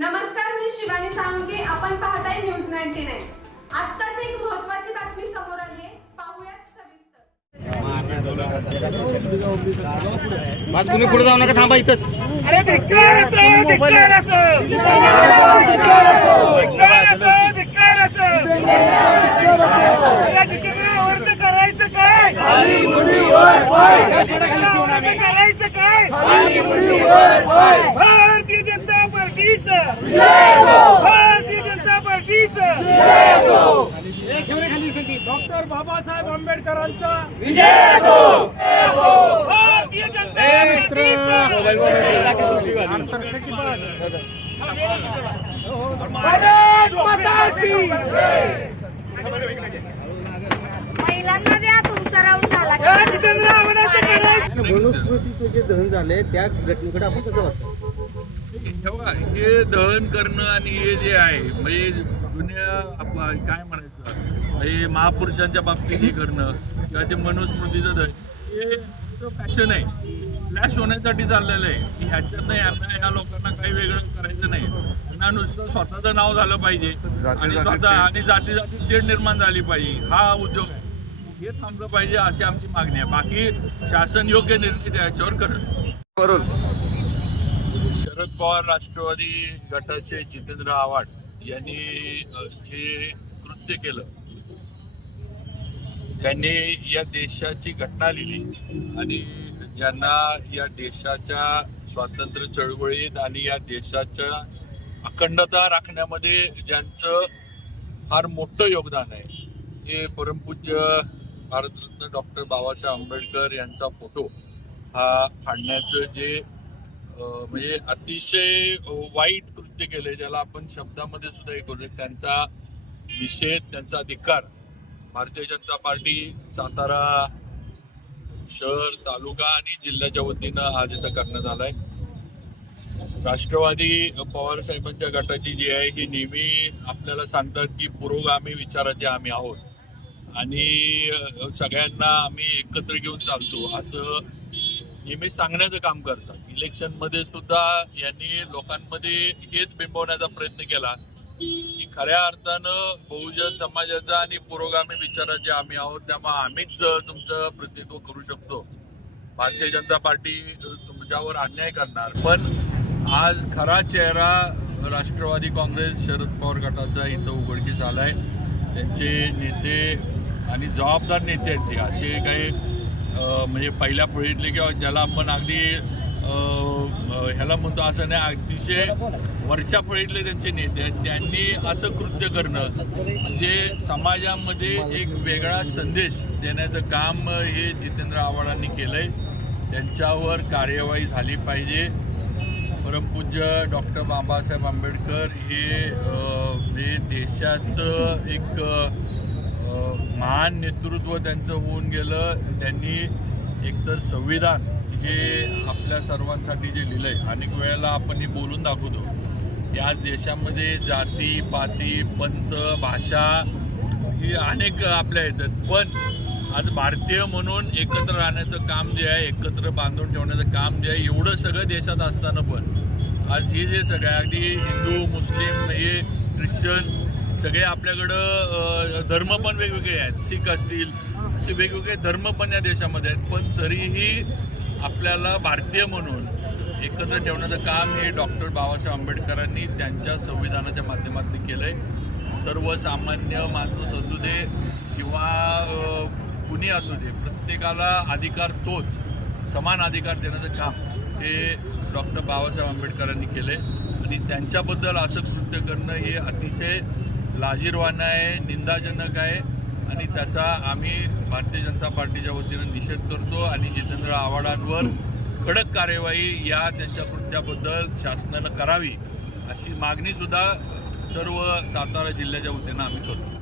नमस्कार मी शिवानी साळुंके. आपण पाहताय न्यूज नाईन्टी नाईन. आत्ताच एक महत्वाची बातमी समोर आली आहे पाहूयात सविस्तर. कुणी पुढे जाऊ नका थांबा इथंच. अरे धिक्कार असो धिक्कार असो. धिक्कार असो धिक्कार असो. या जितेंद्रावर तर करायचं काय? या तर करायचं काय? पार्टीचं भारतीय जनता पार्टीचं डॉक्टर बाबासाहेब आंबेडकरांचा भारतीय जनता मनुस्मृतीचे जे दहन झाले त्या घटनेकडे आपण कसं बघतो? हे दहन करणं आणि हे जे आहे म्हणजे जुन्या काय म्हणायचं? हे महापुरुषांच्या बाबतीत हे करणं किंवा ते मनुस्मृतीचं दहन हे फॅशन आहे. फ्लॅश होण्यासाठी चाललेलं आहे. ह्याच्यातनं यांना ह्या लोकांना काही वेगळं करायचं नाही. त्यांना नुसतं स्वतःचं नाव झालं पाहिजे. आणि स्वतः आणि जाती जाती तेढ निर्माण झाली पाहिजे. हा उद्योग आहे. हे थांबलं पाहिजे अशी आमची मागणी आहे. बाकी शासन योग्य निर्णय त्याच्यावर करून शरद पवार राष्ट्रवादी गटाचे जितेंद्र आव्हाड यांनी हे कृत्य केलं. त्यांनी या देशाची घटना लिहिली आणि ज्यांना या देशाच्या स्वातंत्र्य चळवळीत आणि या देशाच्या अखंडता राखण्यामध्ये ज्यांचं फार मोठं योगदान आहे हे परमपूज्य भारतरत्न डॉक्टर बाबासाहेब आंबेडकर यांचा फोटो हा फाडण्याचं जे म्हणजे अतिशय वाईट कृत्य केले ज्याला आपण शब्दामध्ये सुद्धा हे करू त्यांचा निषेध त्यांचा अधिकार भारतीय जनता पार्टी सातारा शहर तालुका आणि जिल्ह्याच्या वतीनं आज इथं करण्यात आलाय. राष्ट्रवादी पवार साहेबांच्या गटाची जी आहे ही नेहमी आपल्याला सांगतात की पुरोगामी विचाराचे आम्ही आहोत. आणि सगळ्यांना आम्ही एकत्र घेऊन चालतो. असं नेहमी सांगण्याचं काम करतात इलेक्शनमध्ये सुद्धा यांनी लोकांमध्ये हेच बिंबवण्याचा प्रयत्न केला की खऱ्या अर्थानं बहुजन समाजाचा आणि पुरोगामी विचाराचे आम्ही आहोत त्यामुळे आम्हीच तुमचं प्रतिनिधित्व करू शकतो. भारतीय जनता पार्टी तुमच्यावर अन्याय करणार. पण आज खरा चेहरा राष्ट्रवादी काँग्रेस शरद पवार गटाचा इथं उघडकीस आला आहे त्यांचे नेते आणि जबाबदार नेते आहेत ते. असे काही म्हणजे पहिल्या फळीतले किंवा ज्याला आपण अगदी ह्याला म्हणतो असं नाही अतिशय वरच्या फळीतले त्यांचे नेते आहेत. त्यांनी असं कृत्य करणं म्हणजे समाजामध्ये एक वेगळा संदेश देण्याचं काम हे जितेंद्र आव्हाडांनी केलंय. त्यांच्यावर कार्यवाही झाली पाहिजे. परमपूज्य डॉक्टर बाबासाहेब आंबेडकर हे देशाचं एक महान नेतृत्व त्यांचं होऊन गेलं. त्यांनी एकतर संविधान हे आपल्या सर्वांसाठी जे लिहिलं आहे अनेक वेळेला आपण हे बोलून दाखवतो. या देशामध्ये जाती पाती पंत भाषा ही अनेक आपल्या येतात. पण आज भारतीय म्हणून एकत्र राहण्याचं काम जे आहे एकत्र बांधून ठेवण्याचं काम जे आहे एवढं सगळं देशात असताना पण आज हे जे सगळ्या अगदी हिंदू मुस्लिम हे ख्रिश्चन सगळे आपल्याकडं धर्म पण वेगवेगळे आहेत. शीख असतील असे वेगवेगळे धर्म पण या देशामध्ये आहेत. पण तरीही आपल्याला भारतीय म्हणून एकत्र ठेवण्याचं काम हे डॉक्टर बाबासाहेब आंबेडकरांनी त्यांच्या संविधानाच्या माध्यमातून केलं आहे सर्वसामान्य माणूस असू दे किंवा कुणी असू दे प्रत्येकाला अधिकार तोच समान अधिकार देण्याचं काम हे डॉक्टर बाबासाहेब आंबेडकरांनी केलं आहे आणि त्यांच्याबद्दल असं कृत्य करणं हे अतिशय लाजीरवाणं आहे निंदाजनक आहे आणि त्याचा आम्ही भारतीय जनता पार्टीच्या वतीनं निषेध करतो आणि जितेंद्र आव्हाडांवर कडक कार्यवाही या त्यांच्या कृत्याबद्दल शासनानं करावी अशी मागणीसुद्धा सर्व सातारा जिल्ह्याच्या वतीनं आम्ही करतो.